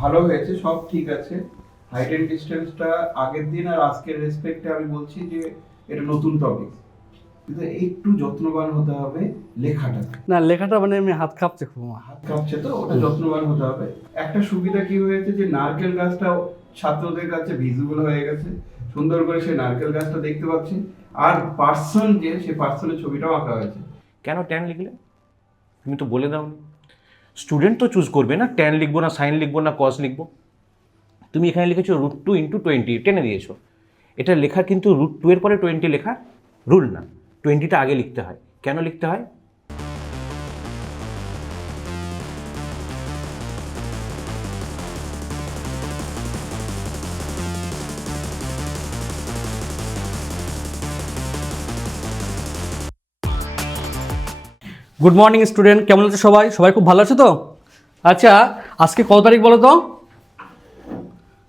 ভালো হয়েছে, সব ঠিক আছে। হাইট এন্ড ডিস্টেন্সটা আগের দিন আর আজকের রেসপেক্টে আমি বলছি যে এটা নতুন টপিক, কিন্তু একটু যত্নবান হতে হবে লেখাটা। না, লেখাটা মানে আমি হাত কাঁপছে খুব আমার। হাত কাঁপছে তো, ওটা যত্নবান হতে হবে। একটা সুবিধা কি হয়েছে যে নারকেল গাছটা ছাত্রদের কাছে ভিজিবল হয়ে গেছে, সুন্দর করে সে নারকেল গাছটা দেখতে পাচ্ছি, আর পার্সন যে সে পার্সনের ছবিটাও আঁকা হয়েছে। কেন ট্যান লিখলে? তুমি তো বলে দাও। স্টুডেন্ট তো চুজ করবে না, ট্যান লিখবো না সাইন লিখবো না কস লিখবো। তুমি এখানে লিখেছো √2 × 20, টেনে দিয়েছো। এটা লেখার কিন্তু √2 এর পরে 20 লেখা রুল না, 20টা আগে লিখতে হয়। কেন লিখতে হয়? গুড মর্নিং স্টুডেন্ট, কেমন আছো সবাই? সবাই খুব ভালো আছো তো? আচ্ছা, আজকে কত তারিখ বলো তো?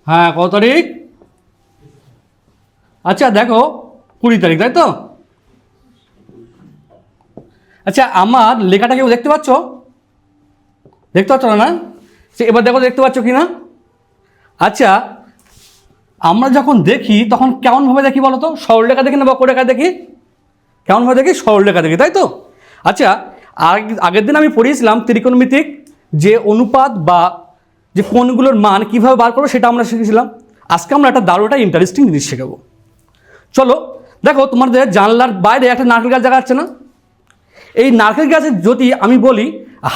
হ্যাঁ, কত তারিখ? আচ্ছা দেখো, 20 তারিখ, তাই তো? আচ্ছা, আমার লেখাটা কেউ দেখতে পাচ্ছ? দেখতে পাচ্ছ না? এবার দেখো, দেখতে পাচ্ছ কি না? আচ্ছা, আমরা যখন দেখি তখন কেমনভাবে দেখি বলো তো? সরলরেখা দেখি না বক্ররেখা দেখি? কেমনভাবে দেখি? সরলরেখা দেখি, তাই তো? আচ্ছা, আগের দিন আমি পড়িয়েছিলাম ত্রিকোণমিতিক যে অনুপাত বা যে কোণগুলোর মান কীভাবে বার করবো সেটা আমরা শিখেছিলাম। আজকে আমরা একটা দারুণ একটা ইন্টারেস্টিং জিনিস শেখাবো। চলো দেখো, তোমাদের জানলার বাইরে একটা নারকেল গাছ দেখা যাচ্ছে না? এই নারকেল গাছের যদি আমি বলি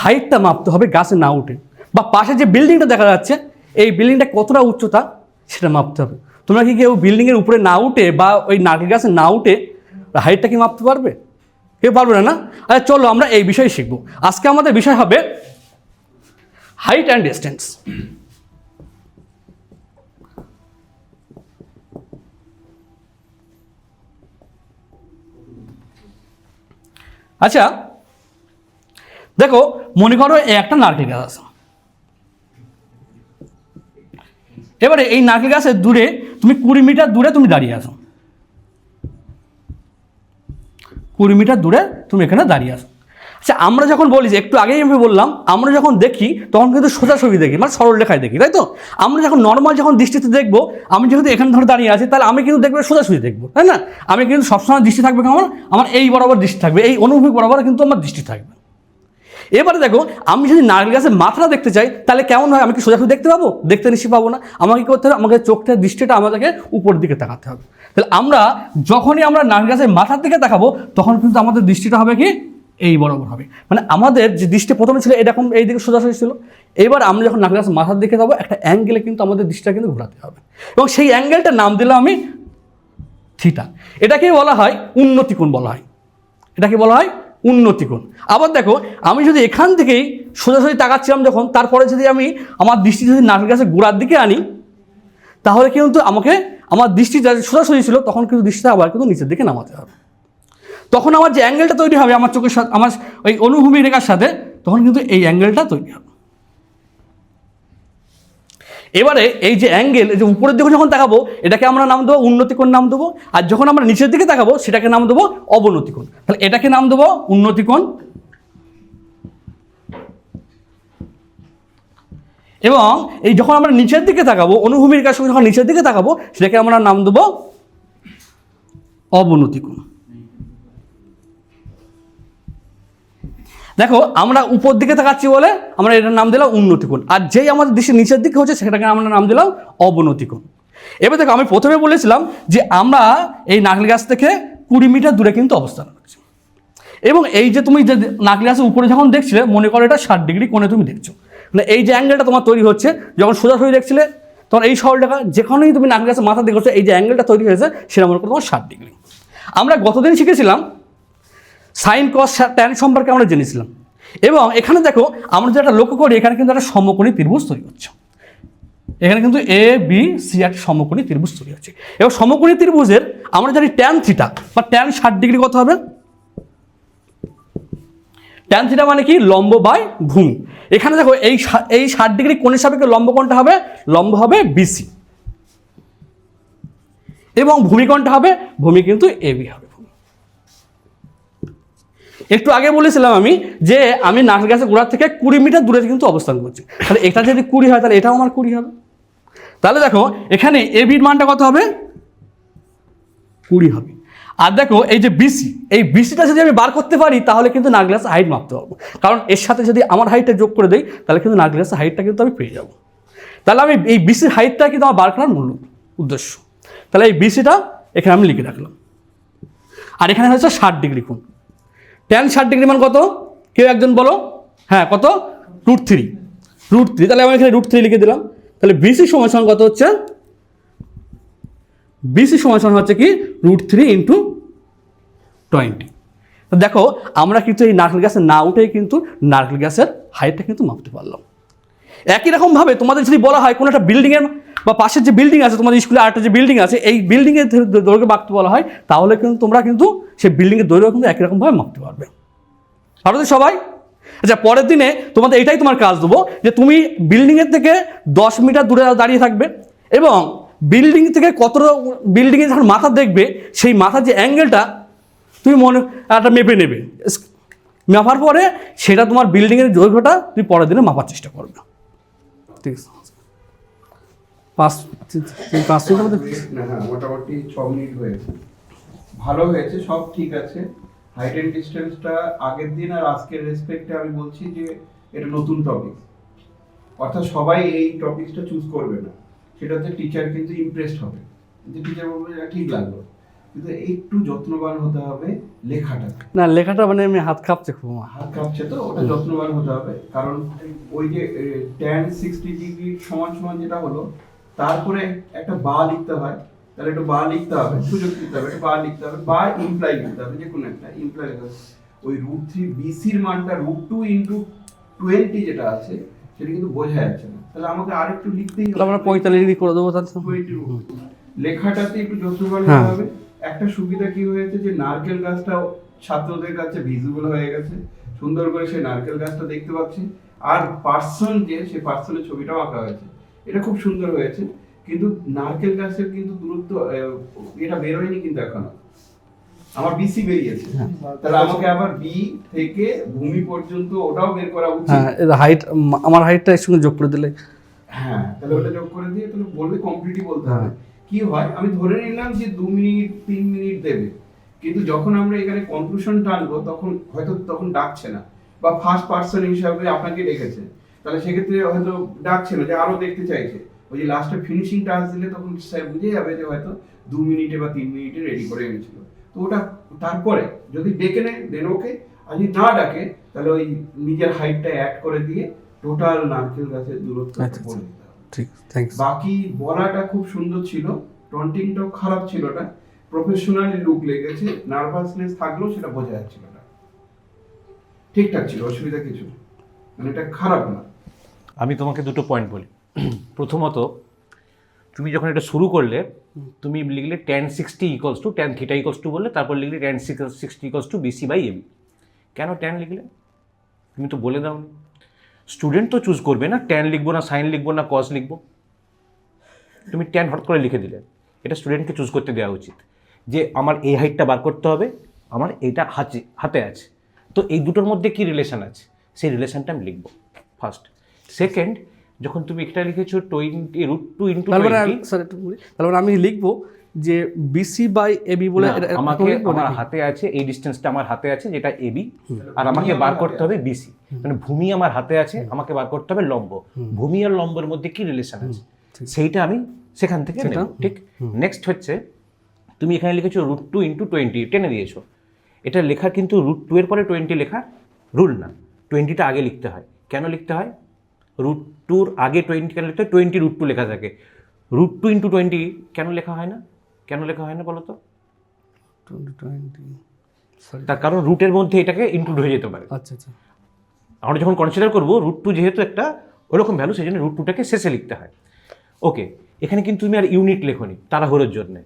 হাইটটা মাপতে হবে গাছে না উঠে, বা পাশে যে বিল্ডিংটা দেখা যাচ্ছে এই বিল্ডিংটা কতটা উচ্চতা সেটা মাপতে হবে। তোমরা কি কেউ বিল্ডিংয়ের উপরে না উঠে বা ওই নারকেল গাছে না উঠে হাইটটা কি মাপতে পারবে? কেউ পারবে না, না? আচ্ছা চলো আমরা এই বিষয়ে শিখবো। আজকে আমাদের বিষয় হবে হাইট অ্যান্ড ডিস্টেন্স। আচ্ছা দেখো, মনে করো একটা নারকেল গাছ আছে। এবারে এই নারকেল গাছের দূরে তুমি 20 মিটার দূরে তুমি দাঁড়িয়ে আছো। 20 মিটার দূরে তুমি এখানে দাঁড়িয়ে আছো। আচ্ছা, আমরা যখন বলি যে একটু আগেই আমি বললাম, আমরা যখন দেখি তখন কিন্তু সোজাসুজি দেখি, মানে সরল রেখায় দেখি, তাই তো? আমরা যখন নর্মাল যখন দৃষ্টিতে দেখবো, আমি যেহেতু এখানে ধরে দাঁড়িয়ে আছি তাহলে আমি কিন্তু দেখবো সোজাসুজি দেখবো, তাই না? আমি কিন্তু সবসময় দৃষ্টি থাকবে কেমন? আমার এই বরাবর দৃষ্টি থাকবে, এই অনুভূমিক বরাবর কিন্তু আমার দৃষ্টি থাকবে। এবারে দেখো, আমি যদি নারকেল গাছের মাথাটা দেখতে চাই তাহলে কেমন হয়? আমি কি সোজাসুজি দেখতে পাবো? দেখতে নিশ্চয়ই পাবো না। আমাকে কি করতে হবে? আমাকে চোখের দৃষ্টিটা আমাদেরকে উপর দিকে তাকাতে হবে। তাহলে আমরা যখনই আমরা নারকেল গাছের মাথার দিকে তাকাবো তখন কিন্তু আমাদের দৃষ্টিটা হবে কি এই বরাবর হবে। মানে আমাদের যে দৃষ্টি প্রথমে ছিল এরকম এই দিকে সোজাসুজি ছিল, এবার আমরা যখন নারকেল গাছের মাথার দিকে যাবো একটা অ্যাঙ্গেলে কিন্তু আমাদের দৃষ্টিটা কিন্তু ঘোরাতে হবে, এবং সেই অ্যাঙ্গেলটার নাম দিলাম আমি থিটা। এটাকে বলা হয় উন্নতি কোণ বলা হয়। এটাকে বলা হয় উন্নতি কোণ। আবার দেখো, আমি যদি এখান থেকেই সোজাসুজি তাকাচ্ছিলাম যখন, তারপরে যদি আমি আমার দৃষ্টি যদি নারকেল গাছের গোড়ার দিকে আনি তাহলে কিন্তু আমাকে আমার দৃষ্টি সোজাসুজি ছিল তখন কিন্তু দৃষ্টিটা আবার কিন্তু নিচের দিকে নামাতে হবে। তখন আমার যে অ্যাঙ্গেলটা তৈরি হবে আমার চোখের সাথে, আমার ওই অনুভূমিক রেখার সাথে, তখন কিন্তু এই অ্যাঙ্গেলটা তৈরি হবে। এবারে এই যে অ্যাঙ্গেল, এই যে উপরের দিকে যখন তাকাবো এটাকে আমরা নাম দেবো উন্নতি কোণ নাম দেবো, আর যখন আমরা নিচের দিকে তাকাবো সেটাকে নাম দেবো অবনতি কোণ। তাহলে এটাকে নাম দেবো উন্নতি কোণ, এবং এই যখন আমরা নিচের দিকে তাকাবো অনুভূমিক রেখার সঙ্গে যখন নিচের দিকে তাকাবো সেটাকে আমরা নাম দেবো অবনতি কোণ। দেখো, আমরা উপর দিকে তাকাচ্ছি বলে আমরা এটার নাম দিলাম উন্নতি কোণ, আর যেই আমাদের দৃষ্টি নিচের দিকে হচ্ছে সেটাকে আমরা নাম দিলাম অবনতি কোণ। এবার দেখো, আমি প্রথমে বলেছিলাম যে আমরা এই নারকেল গাছ থেকে 20 মিটার দূরে কিন্তু অবস্থান করছি, এবং এই যে তুমি যে নারকেল গাছের উপরে যখন দেখছিলে মনে করো এটা 60 ডিগ্রি কোণে তুমি দেখছো, মানে এই যে অ্যাঙ্গেলটা তোমার তৈরি হচ্ছে যখন সোজাসুজি দেখছিলে তখন এই সরলরেখা যেখানেই তুমি নারকেল গাছের মাথা দেখছো এই যে অ্যাঙ্গেলটা তৈরি হয়েছে সেটা মনে করো তোমার 60 ডিগ্রি। আমরা গতদিন শিখেছিলাম সাইন কস ট্যান সম্পর্কে আমরা জেনেছিলাম, এবং এখানে দেখো আমরা যেটা লক্ষ্য করি এখানে কিন্তু একটা সমকোণী ত্রিভুজ তৈরি হচ্ছে। এখানে কিন্তু এ বি সি একটা সমকোণী ত্রিভুজ তৈরি হচ্ছে, এবং সমকোণী ত্রিভুজের আমরা জানি ট্যান থিটা বা ট্যান 60 ডিগ্রি কত হবে? ট্যান থিটা মানে কি? লম্ব বাই ভূমি। এখানে দেখো এই 60 ডিগ্রি কোণের সাপেক্ষে লম্ব কোণটা হবে, লম্ব হবে বিসি, এবং ভূমি কোণটা হবে, ভূমি কিন্তু এবি হবে। একটু আগে বলেছিলাম আমি যে আমি নারকেল গাছের গোড়ার থেকে 20 মিটার দূরে কিন্তু অবস্থান করছি, তাহলে এটা যদি 20 হয় তাহলে এটাও আমার 20 হবে। তাহলে দেখো এখানে এবির মানটা কত হবে, 20 হবে। আর দেখো এই যে বিসি, এই বিসিটা যদি আমি বার করতে পারি তাহলে কিন্তু নারকেল গাছের হাইট মাপতে পারবো, কারণ এর সাথে যদি আমার হাইটটা যোগ করে দেই তাহলে কিন্তু নারকেল গাছের হাইটটা কিন্তু আমি পেয়ে যাবো। তাহলে আমি এই বিসির হাইটটা কিন্তু আমার বার করার মূল উদ্দেশ্য। তাহলে এই বিসিটা এখানে আমি লিখে রাখলাম। আর এখানে হচ্ছে 60 ডিগ্রি কোণ, tan 60 ডিগ্রি মান কত কেউ একজন বলো? হ্যাঁ কত, √3। তাহলে আমি এখানে √3 লিখে দিলাম। তাহলে বিসি সমান কত হচ্ছে, বিসি সমান হচ্ছে কি √3 × 20। তো দেখো আমরা কিন্তু এই নারকেল গাছে না উঠেই কিন্তু নারকেল গাছের হাইটটা কিন্তু মাপতে পারলাম। একই রকমভাবে তোমাদের যদি বলা হয় কোনো একটা বিল্ডিংয়ের বা পাশের যে বিল্ডিং আছে, তোমাদের স্কুলে আরেকটা যে বিল্ডিং আছে, এই বিল্ডিংয়ের দৈর্ঘ্য মাপতে বলা হয়, তাহলে কিন্তু তোমরা কিন্তু সেই বিল্ডিংয়ের দৈর্ঘ্য কিন্তু একই রকমভাবে মাপতে পারবে। পারো তো সবাই? আচ্ছা, পরের দিনে তোমাদের এটাই তোমার কাজ দেবো যে তুমি বিল্ডিংয়ের থেকে 10 মিটার দূরে দাঁড়িয়ে থাকবে এবং বিল্ডিং থেকে কতটা বিল্ডিংয়ে যখন মাথা দেখবে সেই মাথার যে অ্যাঙ্গেলটা তুমি একটা মেপে নেবে। মাপার পরে সেটা তোমার বিল্ডিংয়ের দৈর্ঘ্যটা তুমি পরের দিনে মাপার চেষ্টা করবে। ঠিক আছে, 5 মিনিটের মধ্যে হ্যাঁ, মোটামুটি 6 মিনিট হয়েছে, ভালো হয়েছে, সব ঠিক আছে। হাইট এন্ড ডিস্টেন্সটা আগের দিন আর আজকের রেসপেক্টে আমি বলছি যে এটা নতুন টপিক, অর্থাৎ সবাই এই টপিকসটা চুজ করবে না, সেটাতে টিচার কিন্তু ইমপ্রেসড হবে, যে টিচার বলবে এটা ঠিক লাগলো, কিন্তু একটু যত্নবান হতে হবে লেখাটা। না, লেখাটা মানে আমি হাত কাঁপছে খুব, হাত কাঁপছে তো, ওটা যত্নবান হতে হবে, কারণ ওই যে tan 60 ডিগ্রি সমান যেটা হলো, তারপরে একটা বা লিখতে হয়, তাহলে একটু বা লিখতে হবে, সুযোগ দিতে হবে, বা লিখতে হবে, বা ইমপ্লাই লিখতে হবে, যে কোনো একটা ইমপ্লাই লিখতে হবে। ওই √3 বিসির মানটা √2 × 20 যেটা আছে সেটা কিন্তু বোঝা যাচ্ছে না, তাহলে আমাকে আরেকটু লিখতেই হবে। আমরা 45 ডিগ্রি করে দেবো তাহলে। 20 লেখাটাতে একটু যত্নবান হ্যাঁ। হতে হবে। একটা সুবিধা কি হয়েছে যে নারকেল গাছটা ছাত্রদের কাছে ভিজিবল হয়ে গেছে, সুন্দর করে সেই নারকেল গাছটা দেখতে পাচ্ছি, আর পার্সন যে সে পার্সনের ছবিটাও আঁকা হয়েছে, এটা খুব সুন্দর হয়েছে। কিন্তু নারকেল গাছের কিন্তু দূরত্ব এটা বেরোয়নি কিন্তু এখনো, আমার বিসি বেরিয়েছে, তাহলে আমাকে আবার বি থেকে ভূমি পর্যন্ত ওটাও বের করা উচিত। হ্যাঁ, এর হাইট আমার হাইটটা এর সঙ্গে যোগ করে দিলে, হ্যাঁ, তাহলে ওটা যোগ করে দিয়ে তাহলে বলবে কমপ্লিটলি বলতে হবে। কি হয়, আমি ধরে নিলাম যে 2 মিনিট 3 মিনিট দেবে, কিন্তু যখন আমরা এখানে কনক্লুশন টানবো তখন ডাকছে না, বা ফার্স্ট পার্সন হিসাবে আপনাকে ডেকেছে, তাহলে সেক্ষেত্রে হয়তো ডাকছে না, যে আরো দেখতে চাইছে, ওই যে লাস্টে ফিনিশিং টাচ দিলে তখন সে বুঝে যাবে যে হয়তো 2 মিনিটে বা 3 মিনিটে রেডি করে এনেছিল। তো ওটা তারপরে যদি ডেকে নেয় দেন ওকে, আর যদি না ডাকে তাহলে ওই নিজের হাইটটা অ্যাড করে দিয়ে টোটাল নারকেল গাছের দূরত্ব বলে দিতে হবে। ঠিক, থ্যাঙ্কস। বাকি বলাটা খুব সুন্দর ছিল, টন্টিংটাও খারাপ ছিল না, প্রফেশনালি লুক লেগেছে, নার্ভাসনেস থাকলেও সেটা বোঝা যাচ্ছিল না, ঠিকঠাক ছিল, অসুবিধা কিছু না, মানে এটা খারাপ না। আমি তোমাকে দুটো পয়েন্ট বলি। প্রথমত, তুমি যখন এটা শুরু করলে তুমি লিখলে tan 60 = tan θ = বললে, তারপর লিখলে tan 60 = BC/AB। কেন tan লিখলে? তুমি তো বলে দাও। স্টুডেন্ট তো চুজ করবে না, tan লিখবো না সাইন লিখবো না কস লিখবো, তুমি tan হট করে লিখে দিলে। এটা স্টুডেন্টকে চুজ করতে দেওয়া উচিত যে আমার এই হাইটটা বার করতে হবে, আমার এইটা হাতে আছে, তো এই দুটোর মধ্যে কি রিলেশন আছে সেই রিলেশনটা আমি লিখবো ফার্স্ট। সেকেন্ড, যখন তুমি এটা লিখেছো √2 × 20, তারপরে আমি লিখবো যে BC/AB বলে আমার হাতে আছে এই ডিসটেন্সটা, আমার হাতে আছে যেটা AB, আর আমাকে বার করতে হবে BC, মানে ভূমি আমার হাতে আছে, আমাকে বার করতে হবে লম্ব। ভূমি আর লম্বের মধ্যে কি রিলেশন আছে সেইটা আমি সেখান থেকে নেব, ঠিক। নেক্সট হচ্ছে, তুমি এখানে লিখেছো √2 × 20 টেনে দিয়েছো, এটা লেখার কিন্তু √2 এর পরে 20 লেখা রুল না, 20টা আগে লিখতে হয়। কেন লিখতে হয়? √2 আগে 20 কেন লিখতে হয়? 20 √2 লেখা থাকে, √2 × 20 কেন লেখা হয় না? কেন লেখা হয় না বলো তো? তার কারণ রুটের মধ্যে এটাকে ইনক্লুড হয়ে যেতে পারে। আচ্ছা আচ্ছা, আমরা যখন কনসিডার করবো √2 যেহেতু একটা ওরকম ভ্যালু, সেই জন্য √2টাকে শেষে লিখতে হয়। ওকে, এখানে কিন্তু তুমি আর ইউনিট লেখনি তাড়াহুড়োর জন্য,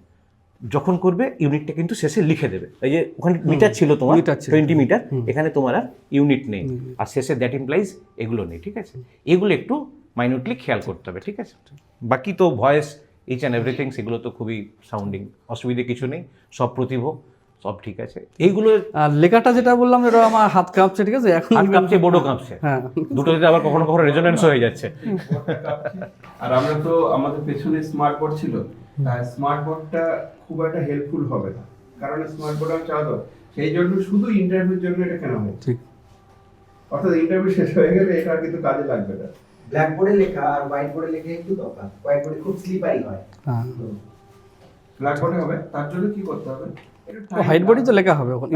যখন করবে ইউনিটটা কিন্তু শেষে লিখে দেবে। এই যে ওখানে মিটার ছিল তোমার 20 মিটার, এখানে তোমার আর ইউনিট নেই, আর শেষে দ্যাট ইমপ্লাইজ এগুলো নেই, ঠিক আছে। এগুলো একটু মাইনিউটলি খেয়াল করতে হবে, ঠিক আছে। বাকি তো ভয়েস ইচ অ্যান্ড এভরিথিং সেগুলো তো খুবই সাউন্ডিং, অসুবিধে কিছু নেই, সব প্রতিভ সব ঠিক আছে। এইগুলো আর লেখাটা যেটা বললাম এটা আমার হাত কাঁপছে, ঠিক আছে, এখন হাত কাঁপছে, বোর্ডও কাঁপছে, হ্যাঁ দুটোতে আবার কখনো কখনো রেজোনেন্স হয়ে যাচ্ছে। আর আমরা তো আমাদের পেছনে স্মার্ট বোর্ড ছিল, স্মার্ট বোর্ডটা খুব একটা হেল্পফুল হবে না, কারণ স্মার্ট বোর্ড আমি চালাতো, সেই জন্য শুধু ইন্টারভিউর জন্য এটা কেন হয়, ঠিক। অর্থাৎ ইন্টারভিউ শেষ হয়ে গেলে এটা আর কিন্তু কাজে লাগবে না। ব্ল্যাক বোর্ডে লেখা আর হোয়াইট বোর্ডে লেখা একটু তফাৎ। হোয়াইট বোর্ডে খুব স্লিপারি হয়। হ্যাঁ, ব্ল্যাক বোর্ডে হবে, তার জন্য কি করতে হবে, হোয়াইট বোর্ডই তো লেখা হবে ওখানে,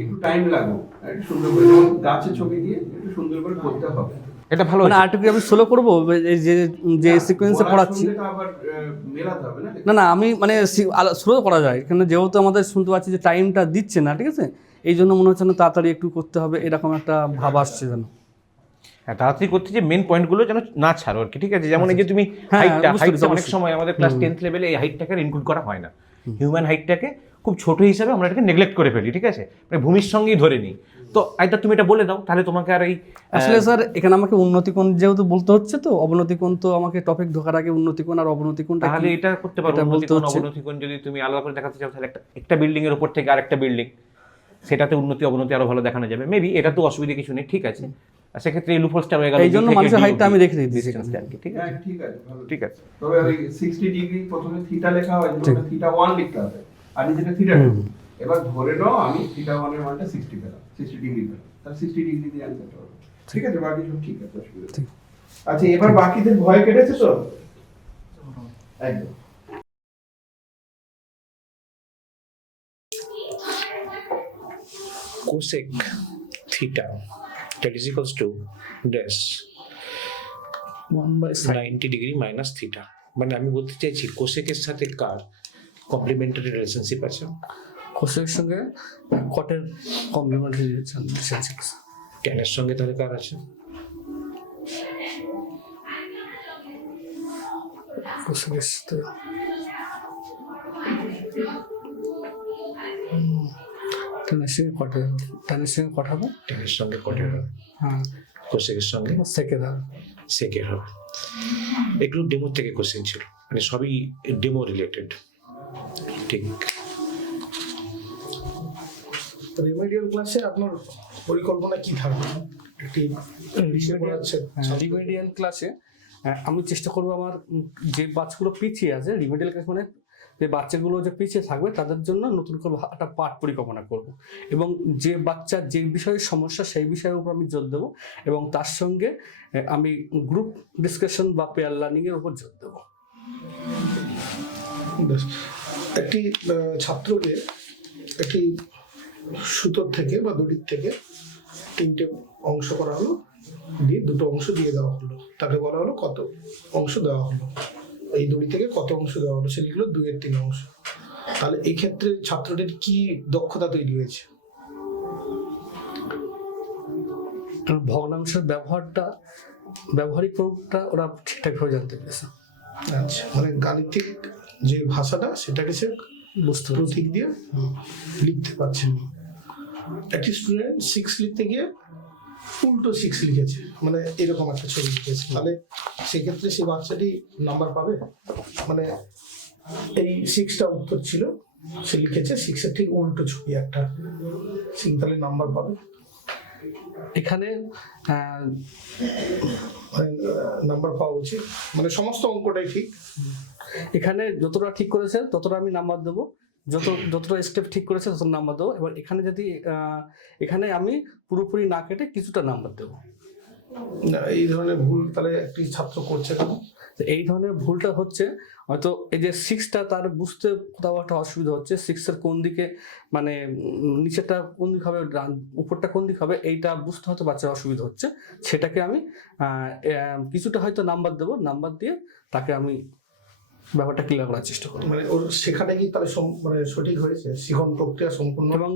একটু টাইম লাগুক, একটু সুন্দর করে, যেমন গাছের ছবি দিয়ে একটু সুন্দর করে করতে হবে। এটা ভালো মানে হয়েছে। আর্টিকেল আমি সোলো করবো, এই যে সিকোয়েন্সে পড়াচ্ছি, পড়ার সঙ্গে তো আবার মেলাতে হবে না। না না আমি মানে স্লো করা যায়, এখানে যেহেতু আমাদের শুনতে পাচ্ছি যে টাইমটা দিচ্ছে না, ঠিক আছে, এই জন্য মনে হচ্ছে না তাড়াতাড়ি একটু করতে হবে, এরকম একটা ভাব আসছে যেন। হ্যাঁ, তাড়াতাড়ি করতে যে মেন পয়েন্টগুলো যেন না ছাড়ো আর কি, ঠিক আছে। যেমন এই যে তুমি হ্যাঁ, হাইটটা, বুঝতে পেরেছি, অনেক অবশ্যই। সময় আমাদের ক্লাস 10th লেভেলে এই হাইটটাকে ইনক্লুড করা হয় না, হিউম্যান হাইটটাকে খুব ছোট হিসাবে আমরা এটাকে নেগলেক্ট করে ফেলি, ঠিক আছে, মানে ভূমির সঙ্গেই ধরে নিই। তো আইদার তুমি এটা বলে দাও, তাহলে তোমাকে আর এই আসলে স্যার এখানে আমাকে উন্নতিকোণ যেহেতু বলতে হচ্ছে, তো অবনতিকোণ তো আমাকে টপিক ঢোকার আগে উন্নতিকোণ আর অবনতিকোণটা তাহলে কি এটা করতে পারো, এটা বলতে উন্নতিকোণ হচ্ছে। অবনতিকোণ যদি তুমি আলাদা করে দেখাতে চাও, তাহলে একটা বিল্ডিং এর উপর থেকে আরেকটা বিল্ডিং, সেটাতে উন্নতি অবনতি আরো ভালো দেখানো যাবে। মেবি এটা তো অসুবিধা কিছু নেই, ঠিক আছে। আর সেক্ষেত্রে এই লুপহোলসটা রয়ে গেল, এই জন্য মানুষের হাইটটা আমি রেখে দিয়েছি ঠিক আছে, হ্যাঁ, ঠিক আছে, ভালো। ঠিক আছে। তবে ওই 60 ডিগ্রি প্রথমে থিটা লেখা হয়, যেটা থিটা 1 লিখতে হবে, আর নিচেটা থিটা 2। এবার ধরে নাও আমি থিটা 1 এর মানটা 60 পেলাম, 60 ডিগ্রি পেলাম, তাহলে 60 ডিগ্রি দিয়ে অ্যান্সারটা হবে। ঠিক আছে, বাকি সব ঠিক আছে, অসুবিধা নেই। আচ্ছা, এবার বাকিদের ভয় কেটেছে তো একদম। cosec theta that is equals to dash 90 degree minus theta. মানে আমি বলতে চাইছি কোসেকের সাথে কার কমপ্লিমেন্টারি রিলেশনশিপ আছে? কোষের সঙ্গে কটের কমপ্লিমেন্টারি রিলেশনশিপ। ট্যানের সঙ্গে তাহলে কার আছে? কোষের সাথে ট্যানের সঙ্গে কটে, ট্যানের সঙ্গে কট হবে, ট্যানের সঙ্গে কটের হবে, হ্যাঁ, কোসেকের সঙ্গে সেকেন্ড হবে। সেকের হবে। এগুলো ডেমো থেকে কোশ্চেন ছিল, মানে সবই ডেমো রিলেটেড। ঠিক। রেমেডিয়াল ক্লাসে আপনার পরিকল্পনা কি থাকবে? একটি বিষয় পড়াচ্ছে, রিমেডিয়াল ক্লাসে আমি চেষ্টা করবো আমার যে বাচ্চাগুলো পিছিয়ে আছে, রিমেডিয়াল ক্লাস মানে যে বাচ্চাগুলো যে পিছিয়ে থাকবে তাদের জন্য নতুন করে একটা পাঠ পরিকল্পনা করব, এবং যে বাচ্চার যে বিষয়ে সমস্যা সেই বিষয়ের উপর আমি জোর দেবো, এবং তার সঙ্গে আমি গ্রুপ ডিসকাশন বা পেয়ার লার্নিংয়ের উপর জোর দেবো। বেশ। একটি ছাত্রকে একটি সুতোর থেকে বা দড়ির থেকে 3টে অংশ করা হলো, দিয়ে 2টো অংশ দিয়ে দেওয়া হলো, তাকে বলা হলো কত অংশ দেওয়া হলো, এই দড়ি থেকে কত অংশ দেওয়া হলো, সে লিখলো 2/3 অংশ। তাহলে এই ক্ষেত্রে ছাত্রটির কি দক্ষতা তৈরি হয়েছে? ভগ্নাংশের ব্যবহারিক প্রয়োগটা ওরা ঠিকঠাকভাবে জানতে পেরেছে। আচ্ছা, মানে গাণিতিক যে ভাষাটা সেটাকে সে বুঝতে প্রতীক দিয়ে লিখতে পারছে। একটি স্টুডেন্ট 6 লিখতে গিয়ে উল্টো 6 লিখেছে, মানে এরকম একটা ছবি লিখেছে, তাহলে সেক্ষেত্রে সেই বাচ্চাটি নাম্বার পাবে? মানে এই 6টা উত্তর ছিল, সে লিখেছে 6-এর ঠিক উল্টো ছবি একটা, সে তাহলে নাম্বার পাবে? এখানে নাম্বার পাওয়া উচিত, মানে সমস্ত অঙ্কটাই ঠিক। এখানে যতটা ঠিক করেছে ততটা আমি নাম্বার দেবো, যতটা স্টেপ ঠিক করেছে তত নাম্বার দেবো। এবার এখানে যদি এখানে আমি পুরোপুরি না কেটে কিছুটা নাম্বার দেবো। না, এই ধরনের ভুল তাহলে একটি ছাত্র করছে কেন? তো এই ধরনের ভুলটা হচ্ছে হয়তো এই যে 6টা তার বুঝতে কোথাও একটা অসুবিধা হচ্ছে, 6-এর কোন দিকে মানে নিচেরটা কোন দিক হবে, উপরটা কোন দিক হবে, এইটা বুঝতে হয়তো বাচ্চার অসুবিধা হচ্ছে। সেটাকে আমি কিছুটা হয়তো নাম্বার দেবো, নাম্বার দিয়ে তাকে আমি ব্যাপারটা ক্লিয়ার করার চেষ্টা করব। মানে ওর শেখাটা কি তাহলে মানে সঠিক হয়েছে, শিখন প্রক্রিয়া সম্পূর্ণ? এবং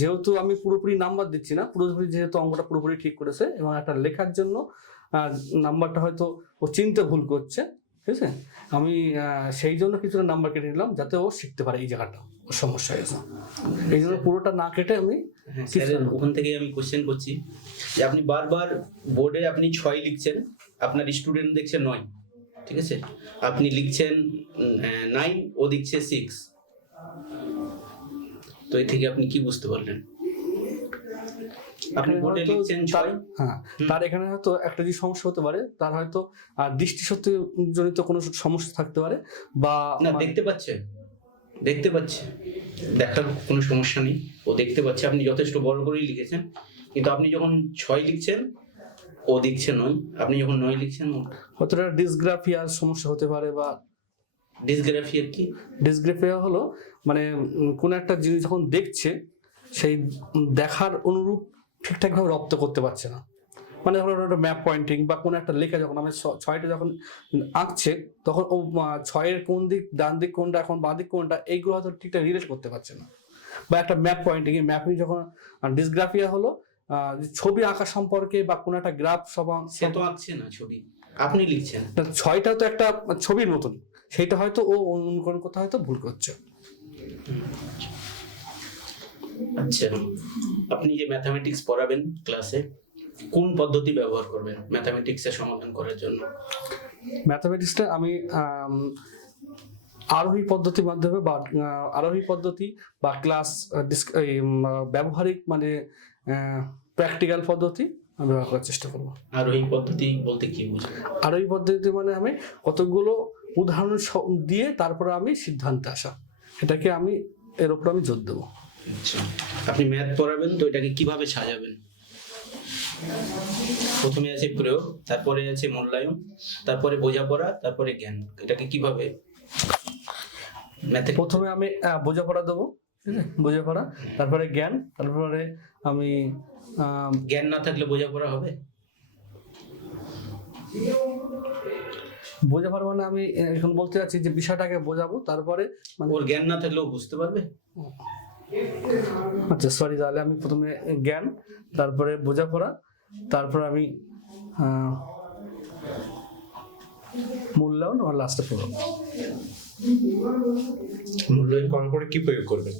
যেহেতু আমি পুরোপুরি নাম্বার দিচ্ছি না, পুরোপুরি যেহেতু অঙ্কটা পুরোপুরি ঠিক করেছে, এবং একটা লেখার জন্য নাম্বারটা হয়তো ও চিনতে ভুল করছে, ঠিক আছে, আমি সেই জন্য কিছুটা নাম্বার কেটে নিলাম যাতে ও শিখতে পারে এই জায়গাটা ওর সমস্যা হয়েছে, এই জন্য পুরোটা না কেটে আমি স্যারের ওখান থেকে আমি কোশ্চেন করছি যে আপনি বারবার বোর্ডে আপনি 6 লিখছেন, আপনার স্টুডেন্ট দেখছে 9, ঠিক আছে, আপনি লিখছেন 9, ও দিচ্ছে 6, তো তো এই থেকে আপনি কি বুঝতে পারলেন? আপনি এখানে বোর্ডে হয়তো লিখছেন তার- 6। হ্যাঁ, তার এখানে হয়তো একটা যে সমস্যা হতে পারে, তার হয়তো দৃষ্টিশক্তি জনিত কোনো সমস্যা থাকতে পারে, বা না, দেখতে পাচ্ছে, দেখতে পাচ্ছে, দেখার কোনো সমস্যা নেই, ও দেখতে পাচ্ছে। আপনি যথেষ্ট বড় করেই লিখেছেন, কিন্তু আপনি যখন 6 লিখছেন ও দেখছে 9, আপনি যখন 9 লিখছেন হয়তো একটা ডিসগ্রাফিয়ার সমস্যা হতে পারে। বা ডিসগ্রাফিয়ার কি? ডিসগ্রাফিয়া হলো মানে কোনো একটা জিনিস যখন দেখছে, সেই দেখার অনুরূপ ঠিকঠাকভাবে রপ্ত করতে পারছে না। মানে ধরো একটা ম্যাপ পয়েন্টিং বা কোনো একটা লেখা যখন আমি 6টা যখন আঁকছে, তখন ও 6-এর কোন দিক, ডান দিক কোনটা, এখন বাঁ দিক কোনটা, এইগুলো হয়তো ঠিকঠাক রিলেট করতে পারছে না। বা একটা ম্যাপ পয়েন্টিং, এই ম্যাপিং যখন ডিসগ্রাফিয়া হলো ছবি আঁকা সম্পর্কে বা কোনো একটা গ্রাফ সে তো আঁকছে না ছবি, আপনি লিখছেন। 6টা তো একটা ছবির মতন, সেইটা হয়তো ও অনুকরণ করতে হয়তো ভুল করছে। আচ্ছা, আপনি যে ম্যাথামেটিক্স পড়াবেন ক্লাসে, কোন পদ্ধতি ব্যবহার করবেন ম্যাথামেটিক্সের সমাধান করার জন্য? ম্যাথামেটিক্সটা আমি আরোহী পদ্ধতির মাধ্যমে বা আরোহী পদ্ধতি বা ক্লাস ব্যবহারিক মানে প্র্যাকটিক্যাল পদ্ধতি আমি ব্যবহার করার চেষ্টা করবো। আর ওই পদ্ধতি বলতে কি বুঝেন? আরোহী পদ্ধতি মানে আমি কতগুলো উদাহরণ দিয়ে তারপরে আমি সিদ্ধান্তে আসা, এটাকে আমি এর উপর আমি জোর দেবো। আচ্ছা, আপনি ম্যাথ পড়াবেন তো এটাকে কিভাবে সাজাবেন? প্রথমে আছে প্রয়োগ, তারপরে আছে মূল্যায়ন, তারপরে বোঝাপড়া, তারপরে জ্ঞান। এটাকে কিভাবে ম্যাথে? প্রথমে আমি বোঝাপড়া দেবো, ঠিক আছে, বোঝাপড়া, তারপরে জ্ঞান, তারপরে আমি জ্ঞান না থাকলে বোঝাপড়া হবে? বোঝাপড়া মানে আমি এখন বলতে চাচ্ছি যে বিষয়টাকে বোঝাবো, তারপরে মানে ওর জ্ঞান না থাকলেও বুঝতে পারবে? আচ্ছা সরি, তাহলে আমি প্রথমে জ্ঞান, তারপরে বোঝাপড়া, তারপর আমি মূল্যায়ন, আর লাস্টে প্রয়োগ। মূল্যায়ন করার পরে কি প্রয়োগ করবেন?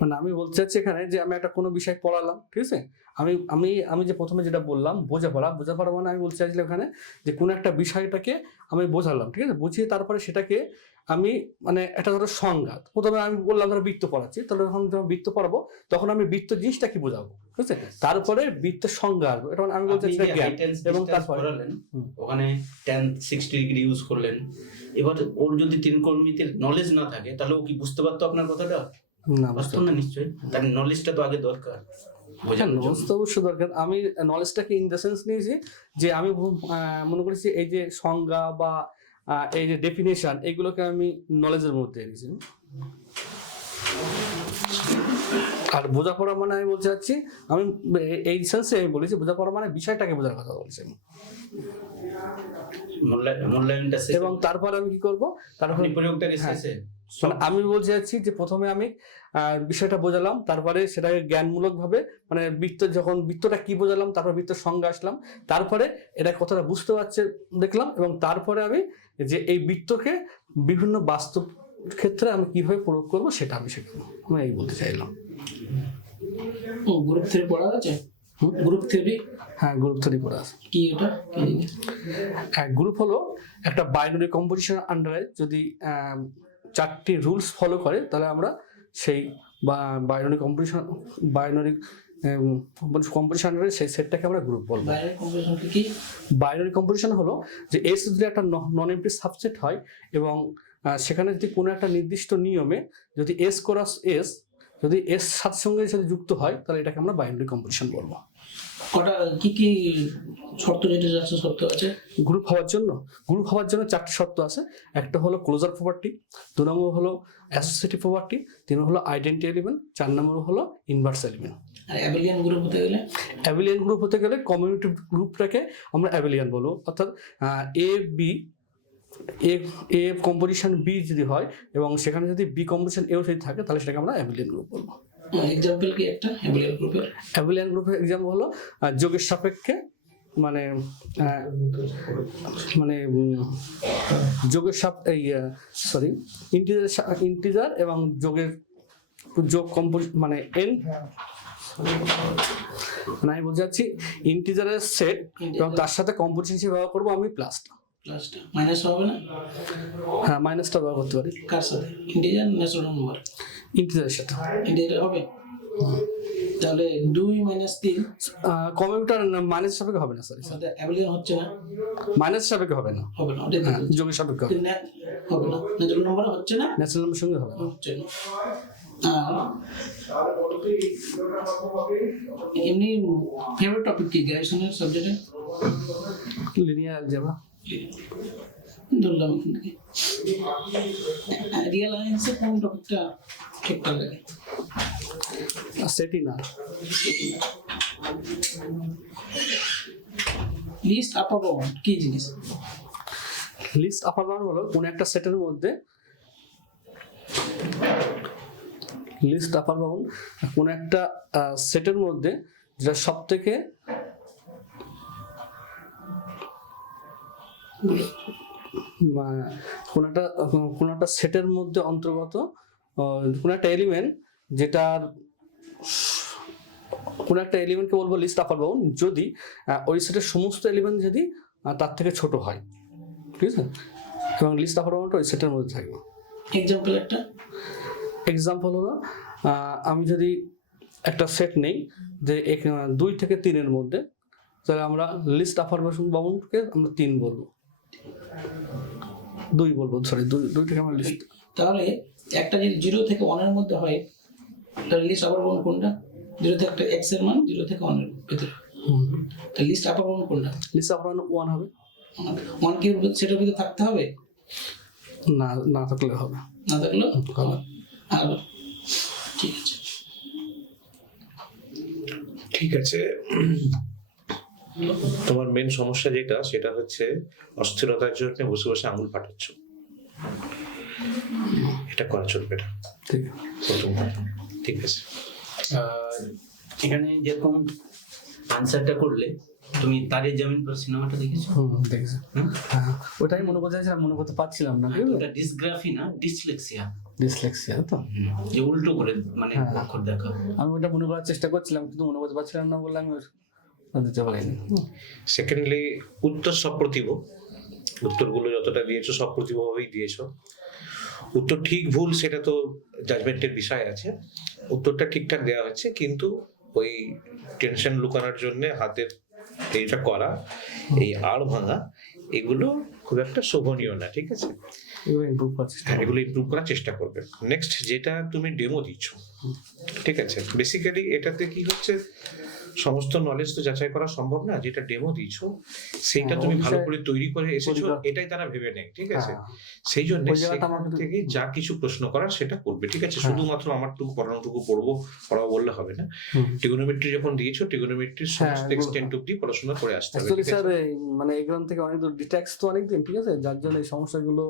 মানে আমি বলতে চাচ্ছি এখানে যে আমি একটা কোনো বিষয় পড়ালাম, ঠিক আছে, আমি আমি আমি যে প্রথমে যেটা বললাম বোঝাপড়া, বোঝাপড়া মানে আমি বলতে চাইছিলাম এখানে যে কোনো একটা বিষয়টাকে আমি বোঝালাম, ঠিক আছে, বুঝিয়ে তারপরে সেটাকে আমি মানে একটা ধরো সংঘাত, প্রথমে আমি বললাম ধরো বৃত্ত পড়াচ্ছি, তাহলে যখন বৃত্ত পড়াবো তখন আমি বৃত্ত জিনিসটা কি বোঝাবো, ঠিক আছে, তারপরে বৃত্তের সংজ্ঞা আসবে, এটা মানে আমি বলতে চাচ্ছি জ্ঞান। এবং তারপরে ওখানে tan 60 ডিগ্রি ইউজ করলেন, এবার ওর যদি ত্রিকোণমিতির নলেজ না থাকে তাহলে ও কি বুঝতে পারতো আপনার কথাটা? না, বুঝতো না নিশ্চয়ই, তার নলেজটা তো আগে দরকার বোঝানোর জন্য। নলেজ তো অবশ্যই দরকার। আমি নলেজটাকে ইন দ্য সেন্স নিয়েছি যে আমি মনে করেছি এই যে সংজ্ঞা বা এই যে ডেফিনেশন, এগুলোকে আমি নলেজের মধ্যে এনেছি। আর বোঝাপড়া মানে আমি বলতে চাচ্ছি, আমি এই সেন্সে আমি বলেছি বোঝাপড়া মানে বিষয়টাকে বোঝার কথা বলছি আমি। মূল্যায়নটা শেষে এবং তারপর আমি কি করব, তারপর আপনি প্রয়োগটাকে শেষে মানে আমি বলতে চাচ্ছি যে প্রথমে আমি বিষয়টা বোঝালাম, তারপরে সেটাকে জ্ঞানমূলক ভাবে মানে যখন বৃত্তটা কি বোঝালাম, তারপর বৃত্তের সঙ্গে আসলাম, তারপরে এটা কতটা বুঝতে পারছে দেখলাম, এবং তারপরে আমি যে এই বৃত্তকে বিভিন্ন বাস্তব ক্ষেত্রে আমি কিভাবে প্রয়োগ করবো সেটা আমি শেখাবো। আমি এই বলতে চাইলাম। গ্রুপ থিওরি পড়া আছে? Group theory? হ্যাঁ, গ্রুপ থিওরি পড়া আছে। কি ওটা? গ্রুপ হলো একটা বাইনারি কম্পোজিশন আন্ডারে যদি 4টি রুলস ফলো করে, তাহলে আমরা সেই বাইনারি কম্পোজিশন আন্ডারে সেই সেটটাকে আমরা গ্রুপ বলবো। বাইনারি কম্পোজিশন কি? বাইনারি কম্পোজিশন হলো যে এস যদি একটা নন এমপ্টি সাবসেট হয়, এবং সেখানে যদি কোনো একটা নির্দিষ্ট নিয়মে যদি এস ক্রস এস যদি এস সাথে সঙ্গে যদি যুক্ত হয়, তাহলে এটাকে আমরা বাইনারি কম্পোজিশন বলবো। কটা কি কি শর্ত যেটা যাচ্ছে শর্ত আছে গ্রুপ হওয়ার জন্য? গ্রুপ হওয়ার জন্য 4টি শর্ত আছে। একটা হলো ক্লোজার প্রপার্টি, 2 নম্বর হলো অ্যাসোসিয়েটিভ প্রপার্টি, 3 নম্বর হলো আইডেন্টি এলিমেন্ট, 4 নম্বর হলো ইনভার্স এলিমেন্ট। আর অ্যাবিলিয়ান গ্রুপ হতে গেলে? অ্যাবিলিয়ান গ্রুপ হতে গেলে কমিউনিটি গ্রুপটাকে আমরা অ্যাবিলিয়ান বলবো, অর্থাৎ এ কম্পোজিশন বি যদি হয় এবং সেখানে যদি বি কম্পোজিশন এও যদি থাকে, তাহলে সেটাকে আমরা অ্যাবিলিয়ান গ্রুপ বলবো। এক্সাম্পল কি একটা অ্যাবিলিয়ান গ্রুপের? অ্যাবিলিয়ান গ্রুপের এক্সাম্পল হলো যোগের সাপেক্ষে মানে যোগের ইন্টিজার এবং যোগের যোগ মানে এন, মানে আমি বলতে চাচ্ছি ইন্টিজারের সেট এবং তার সাথে কম্পোজিশন হিসেবে ব্যবহার করবো আমি প্লাসটা। ক্লাসটা মাইনাস হবে না? হ্যাঁ, মাইনাসটা ব্যবহার করতে পারি কার সাথে? Integer natural number? ইন্টিজারের সাথে। ইন্টিজার হবে? তাহলে 2 - 3 কম্পিউটার মাইনাস সাপেক্ষে হবে না, সরি স্যার, আমাদের অ্যাপ্লিকেশন হচ্ছে না, মাইনাস সাপেক্ষে হবে না, হবে না, ওটাই হ্যাঁ, যোগের সাপেক্ষে হবে, হবে না, ন্যাচারাল নাম্বার হচ্ছে না, ন্যাচারাল নাম্বারের সঙ্গে হবে না। হচ্ছে না। আর এমনি ফেভারিট টপিক কি গ্র্যাজুয়েশনের সাবজেক্টে? Linear algebra. ধরলাম এখান থেকে রিয়েল সায়েন্সে কোন টপিকটা ঠিকঠাক লাগে? সেটি না, লিস্ট আপার বাউন্ড কি জিনিস? লিস্ট আপার বাউন্ড হলো কোন একটা সেটের মধ্যে, লিস্ট আপার বাউন্ড কোন একটা সেটের মধ্যে যেটা সব থেকে কোন একটা সেটের মধ্যে অন্তর্গত কোন একটা এলিমেন্ট, যেটার কোন একটা এলিমেন্টকে বলবো লিস্ট আপার বাউন্ড যদি ওই সেটের সমস্ত এলিমেন্ট যদি তার থেকে ছোট হয়, ঠিক আছে, এবং লিস্ট আপার বাউন্ডটা ওই সেটের মধ্যে থাকবে। এক্সাম্পল একটা এক্সাম্পল হলো আমি যদি একটা সেট নেই যে 2 থেকে 3-এর মধ্যে, তাহলে আমরা লিস্ট আপার বাউন্ডকে আমরা 3 বলবো, 2 বলবো, সরি 2 থেকে আমরা লিস্ট। তাহলে একটা যদি 0 থেকে 1 এর মধ্যে হয় তাহলে লিস্ট আপার বাউন্ড কোনটা? 0 থেকে একটা x এর মান 0 থেকে 1 এর ভিতরে, তাহলে লিস্ট আপার বাউন্ড কোনটা? লিস্ট আপার বাউন্ড 1 হবে। 1 কি সেটার ভিতরে থাকতে হবে? না, না থাকলে হবে, না থাকলেও হবে। আর ঠিক আছে, ঠিক আছে। তোমার মেন সমস্যা যেটা, সেটা হচ্ছে অস্থিরতার জন্য বসে বসে আঙুল ফাটাচ্ছ। এটা করা চলবে না, ঠিক আছে, প্রথম কথা। ঠিক আছে, এখানে যেরকম আনসারটা করলে, তুমি তারে জামিন পর সিনেমাটা দেখেছো? দেখেছি, হ্যাঁ, ওটাই মনে করতে চাইছিলাম, মনে করতে পারছিলাম না। ওটা ডিসগ্রাফি না, ডিসলেক্সিয়া, ডিসলেক্সিয়া তো, যে উল্টো করে মানে অক্ষর দেখা। আমি ওটা মনে করার চেষ্টা করছিলাম কিন্তু মনে করতে পারছিলাম না বলে আমি দিতে পারিনি। সেকেন্ডলি উত্তর সপ্রতিভ, উত্তরগুলো যতটা দিয়েছো সপ্রতিভভাবেই দিয়েছো। উত্তর ঠিক ভুল সেটা তো জাজমেন্টের বিষয় আছে, উত্তরটা ঠিকঠাক দেওয়া হচ্ছে, কিন্তু ওই টেনশন লুকানোর জন্য হাতের এইটা করা, এই আড় ভাঙা, এগুলো খুব একটা শোভনীয় না। ঠিক আছে, এগুলো ইমপ্রুভ করার চেষ্টা হ্যাঁ, এগুলো ইমপ্রুভ করার চেষ্টা করবে। নেক্সট যেটা তুমি ডেমো দিচ্ছ, ঠিক আছে, বেসিক্যালি এটাতে কি হচ্ছে, সমস্ত নলেজ তো যাচাই করা সম্ভব না, যেটা ডেমো দিচ্ছ সেইটা তুমি ভালো করে তৈরি করে এসেছো, এটাই তারা ভেবে নেয়। ঠিক আছে, সেই জন্য সেখান থেকে যা কিছু প্রশ্ন করার সেটা করবে। ঠিক আছে, শুধুমাত্র আমারটুকু পড়ানোটুকু পড়াবো বললে হবে না। ট্রিগোনোমেট্রি যখন দিয়েছো, ট্রিগোনোমেট্রির সমস্ত এক্সটেন্ট অব্দি পড়াশোনা করে আসতে হবে। অ্যাকচুয়ালি স্যার মানে এগুলো থেকে অনেক দূর ডিটেক্স তো অনেক দিন, ঠিক আছে, যার জন্য এই সমস্যাগুলো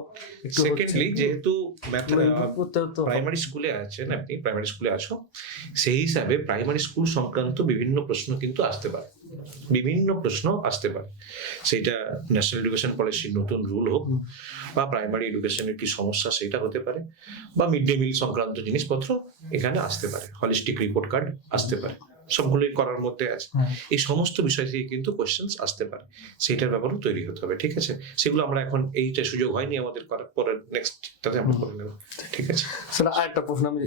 একটু সেকেন্ডলি যেহেতু করতে হতো, প্রাইমারি স্কুলে আছেন, আপনি প্রাইমারি স্কুলে আছো, সেই হিসাবে প্রাইমারি স্কুল সংক্রান্ত বিভিন্ন প্রশ্ন কিন্তু আসতে পারে, বিভিন্ন প্রশ্ন আসতে পারে। সেটা ন্যাশনাল এডুকেশন পলিসির নতুন রুল হোক, বা প্রাইমারি এডুকেশনের কি সমস্যা সেটা হতে পারে, বা মিড ডে মিল সংক্রান্ত জিনিসপত্র এখানে আসতে পারে, হলিস্টিক রিপোর্ট কার্ড আসতে পারে, সবগুলোই করার মধ্যে আছে। এই সমস্ত বিষয় থেকে কিন্তু কোয়েশ্চেন্স আসতে পারে, সেইটার ব্যাপারেও তৈরি হতে হবে। ঠিক আছে, সেগুলো আমরা এখন এইটা সুযোগ হয়নি আমাদের করার, পরে নেক্সট তাতে আমরা করে নেব। ঠিক আছে স্যার, আরেকটা প্রশ্ন আমি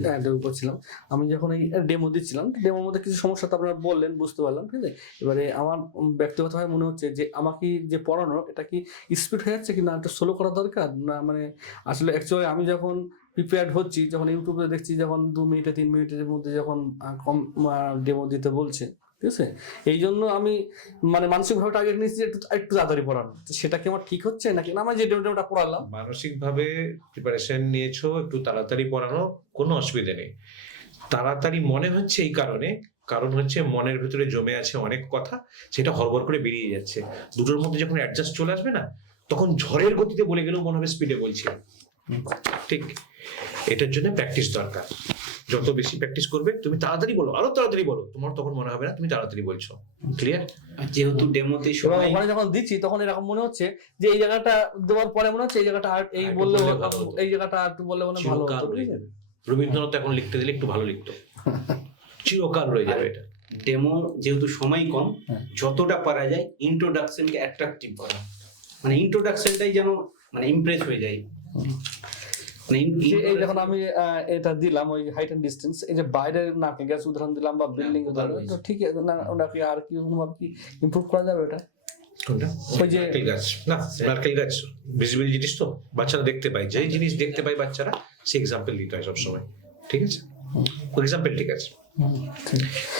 করছিলাম, আমি যখন এই ডেমো দিচ্ছিলাম, ডেমোর মধ্যে কিছু সমস্যা তো আপনারা বললেন, বুঝতে পারলাম, ঠিক আছে। এবারে আমার ব্যক্তিগতভাবে মনে হচ্ছে যে আমাকে যে পড়ানো এটা কি স্পিড হয়ে যাচ্ছে কি না, একটু স্লো করা দরকার না, মানে আসলে অ্যাকচুয়ালি আমি যখন প্রিপেয়ার্ড হচ্ছি, যখন ইউটিউবে দেখছি, যখন 2 মিনিটে 3 মিনিটের মধ্যে যখন কম ডেমো দিতে বলছে, ঠিক আছে, এই জন্য আমি মানে মানসিকভাবে টার্গেট নিচ্ছি একটু তাড়াতাড়ি পড়ানো, সেটা কি আমার ঠিক হচ্ছে নাকি না, আমার যে ডেমোটা পড়ালাম মানসিকভাবে প্রিপারেশন নিয়েছো, একটু তাড়াতাড়ি পড়ানো, কোনো অসুবিধা নেই। তাড়াতাড়ি মনে হচ্ছে এই কারণ হচ্ছে মনের ভেতরে জমে আছে অনেক কথা, সেটা হড়বড় করে বেরিয়ে যাচ্ছে। দুটোর মধ্যে যখন অ্যাডজাস্ট চলে আসবে না, তখন ঝড়ের গতিতে বলে গেলেও মনে হবে স্পিডে বলছি। ঠিক, এটার জন্য প্র্যাকটিস দরকার। যত বেশি প্র্যাকটিস করবে, তুমি তাড়াতাড়ি বলো, আরো তাড়াতাড়ি বলো, তোমার তখন মনে হবে না তুমি তাড়াতাড়ি বলছো। ক্লিয়ার? যেহেতু ডেমোতে সময় ওখানে যখন দিচ্ছি তখন এরকম মনে হচ্ছে যে এই জায়গাটা দেওয়ার পরে মনে হচ্ছে এই জায়গাটা আর এই বললে এই জায়গাটা একটু বললে মনে ভালো হতো। রবীন্দ্রনাথ এখন লিখতে দিলে একটু ভালো লিখতো, চিরকাল রয়ে যাবে এটা। ডেমো যেহেতু সময় কম, যতটা পারা যায় ইন্ট্রোডাকশনকে অ্যাট্রাকটিভ করা, মানে ইন্ট্রোডাকশনটাই যেন মানে ইমপ্রেস হয়ে যায়। মানে এই যখন আমি এটা দিলাম ওই হাইট এন্ড ডিস্টেন্স, এই যে বাইরের নারকেল গাছ উদাহরণ দিলাম বা বিল্ডিং উদাহরণ, তো ঠিক আছে না? ওটাকে আর কি ভাবে কি ইমপ্রুভ করা যাবে ওটা? কোনটা? ওই যে নারকেল গাছ না, নারকেল গাছ ভিজিবল জিনিস তো, বাচ্চারা দেখতে পায়, যেই জিনিস দেখতে পায় বাচ্চারা সে এক্সাম্পল দিতে হয় সবসময়, ঠিক আছে? এক্সাম্পল ঠিক আছে,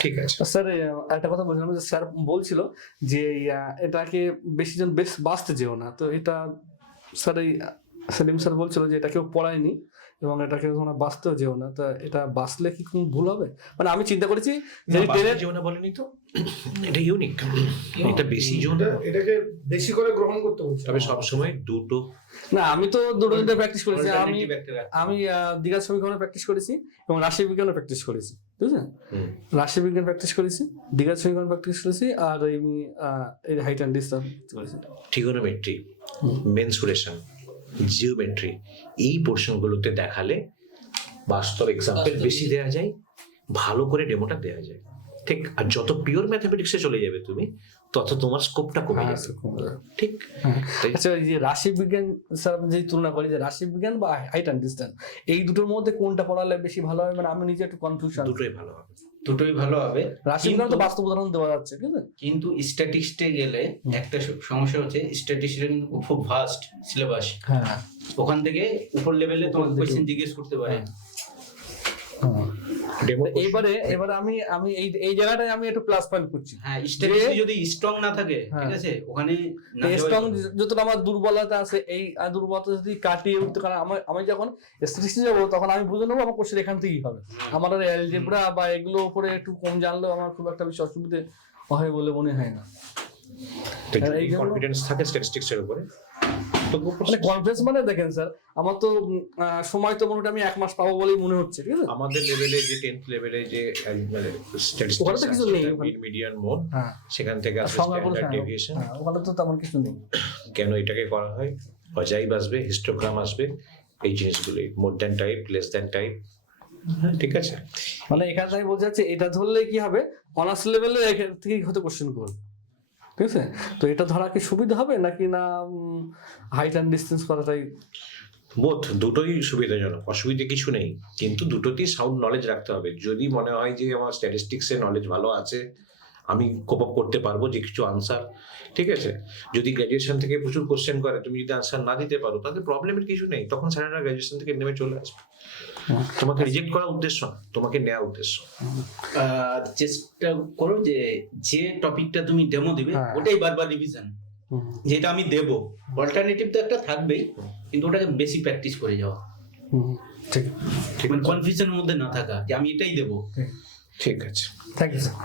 ঠিক আছে। স্যার একটা কথা বলছিলাম যে স্যার বলছিল যে এটাকে বেশি জন বেশ বাঁচতে যেও না, তো এটা স্যার এই সেলিম স্যার বলছিল যে এটা কেউ পড়ায়নি এবং এটাকে তোমরা বাঁচতেও যেও না, তা এটা বাঁচলে কি কোনো ভুল হবে? মানে আমি চিন্তা করেছি যে ট্রেনের জীবনে বলেনি তো, এটা ইউনিক, এটা বেশি জন, এটাকে বেশি করে গ্রহণ করতে বলছে। তবে সবসময় দুটো না, আমি তো দুটো তিনটে প্র্যাকটিস করেছি। আমি alternative একটা রাখতে আমি দ্বিঘাত সমীকরণে প্র্যাকটিস করেছি এবং রাশি বিজ্ঞানে প্র্যাকটিস করেছি, বুঝলেন? রাশি বিজ্ঞান প্র্যাকটিস করেছি, দ্বিঘাত সমীকরণ প্র্যাকটিস করেছি, আর আমি এই হাইট অ্যান্ড ডিস্টেন্স করেছি। ট্রিগোনোমেট্রি, মেনসুরেশন, জিওমেট্রি, এই পোর্শনগুলোতে দেখালে বাস্তব এক্সাম্পল বেশি দেওয়া যায়, ভালো করে ডেমোটা দেওয়া যায়, ঠিক? আর যত পিওর ম্যাথমেটিক্সে চলে যাবে তুমি, তত তোমার স্কোপটা কমে যাবে, ঠিক? তাই আচ্ছা, এই যে রাশি বিজ্ঞান স্যার যে তুলনা করি যে রাশি বিজ্ঞান বা হাইট অ্যান্ড ডিস্টেন্স, এই দুটোর মধ্যে কোনটা পড়ালে বেশি ভালো হবে? মানে আমি নিজে একটু কনফিউশন। দুটোই ভালো হবে। দুটোই ভালো হবে। রাশি বিজ্ঞান তো বাস্তব উদাহরণ দেওয়া যাচ্ছে, ঠিক আছে? কিন্তু স্ট্যাটিস্টে গেলে একটা সমস্যা হচ্ছে, স্ট্যাটিস্টিক্সের কিন্তু খুব ভাস্ট সিলেবাস, হ্যাঁ, ওখান থেকে উপর লেভেলে তোমার কোশ্চেন জিজ্ঞেস করতে পারে। ডেমো এবারে আমি এই জায়গাটায় আমি একটু প্লাস পয়েন্ট করছি। হ্যাঁ, স্ট্যাটিস্টিক্স যদি স্ট্রং না থাকে, হ্যাঁ। ঠিক আছে, ওখানে না যাওয়াই স্ট্রং ভালো। যতটা আমার দুর্বলতা আছে, এই দুর্বলতা যদি কাটিয়ে উঠতে, কারণ আমি যখন স্ট্যাটিস্টিক্স যাবো তখন আমি বুঝে নেবো আমার কোশ্চেন এখান থেকেই হবে। আমার আর অ্যালজেব্রা বা এগুলো উপরে একটু কম জানলেও আমার খুব একটা বেশি অসুবিধে হয় বলে মনে হয় না। এই জন্য- কনফিডেন্স থাকে স্ট্যাটিস্টিক্সের উপরে, তো মানে কনফিডেন্স মানে দেখেন স্যার, আমার তো সময় তো মোটামুটি আমি 1 মাস পাবো বলেই মনে হচ্ছে, ঠিক আছে? আমাদের লেভেলে যে 10th লেভেলে যে মানে ওখানে তো কিছু নেই, ওখানে। মিডিয়ান মোড, হ্যাঁ, সেখান থেকে আসবে সংজ্ঞা বলে স্ট্যান্ডার্ড ডেভিয়েশন। ওখানে তো তেমন কিছু নেই। কেন এটাকে করা হয়? অজাইব আসবে, হিস্টোগ্রাম আসবে, এই জিনিসগুলোই, more than type, less than type, ঠিক আছে? মানে এখান থেকে বোঝা যাচ্ছে এটা ধরলে কি হবে, অনার্স লেভেলে এখান থেকেই হয়তো কোশ্চেন করবে, ঠিক আছে? তো এটা ধরা কি সুবিধা হবে নাকি না হাইট অ্যান্ড ডিস্টেন্স করাটাই? বোথ, দুটোই সুবিধাজনক, অসুবিধা কিছু নেই, কিন্তু দুটোতেই সাউন্ড নলেজ রাখতে হবে। যদি মনে হয় যে আমার স্ট্যাটিস্টিক্সের নলেজ ভালো আছে, আমি কোপ আপ করতে পারবো যে কিছু আনসার, ঠিক আছে? যদি গ্র্যাজুয়েশন থেকে প্রচুর কোশ্চেন করে, তুমি যদি আনসার না দিতে পারো, তাতে প্রবলেমের কিছু নেই, তখন স্যারেরা গ্র্যাজুয়েশন থেকে নেমে চলে আসবে। তোমাকে রিজেক্ট করা উদ্দেশ্য না, তোমাকে নেওয়া উদ্দেশ্য। চেষ্টা করো যে যে টপিকটা তুমি ডেমো দিবে হ্যাঁ। ওটাই বারবার রিভিশন, যেটা আমি দেব। অল্টারনেটিভ তো একটা থাকবেই, কিন্তু ওটাকে বেশি প্র্যাকটিস করে যাওয়া, ঠিক, মানে কনফিউশনের মধ্যে না থাকা যে আমি এটাই দেবো। ঠিক আছে। Thank you sir.